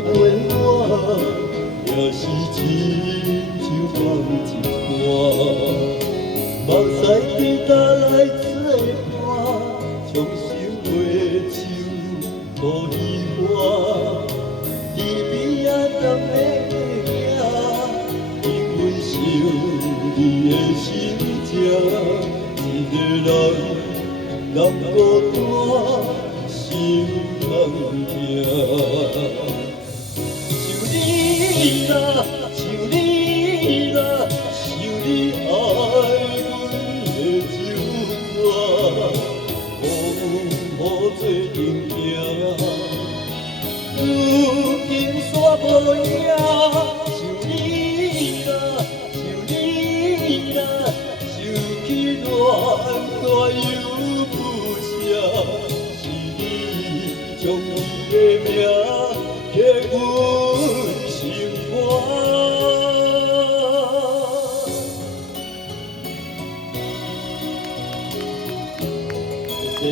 过我，也是亲像梦一段。目屎滴答来作伴，将心回首予伊我。伫边仔等的行，因为想你的心情。一个人人孤单，心通行。想你啦，想你啦，想你爱阮的手段，好做阵行。如今煞无影，想你啦，想你啦，想起乱大又不舍，是你将伊的名刻阮心肝。谢谢。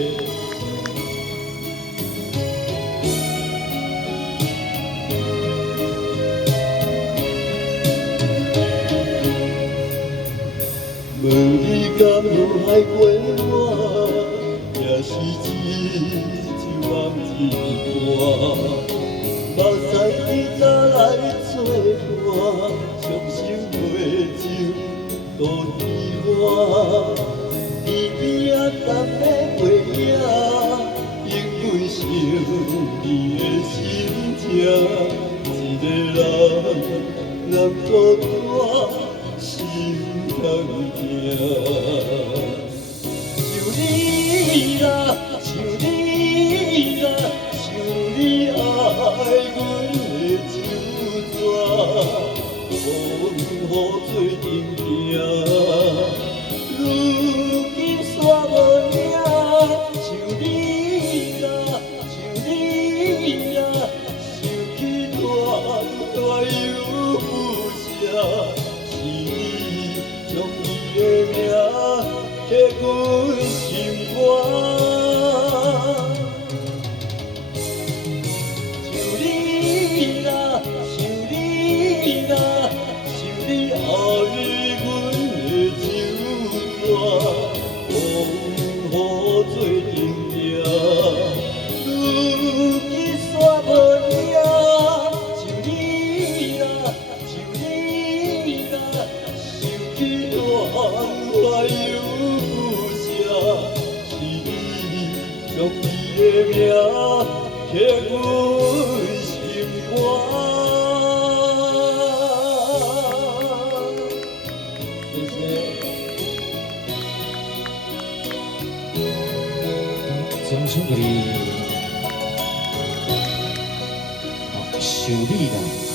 问你敢有爱过我，也是亲像梦一段。目屎滴答来作伴，伤心回首都遗忘。伫边仔等的月影，因为想你的心情。一个人孤单。心通行，想你啦，想你啦，想你爱阮的手段，好做阵行。如今煞无影，想你啦，想你啦，想起乱大又不舍。将伊的名刻阮心肝，想你啦，想你啦，想你爱阮的手段，好做阵行。如今煞无影，想你啦，想你啦。爱又不舍，是你将伊的名刻阮心肝。谢谢。掌声鼓励。好，想你啦。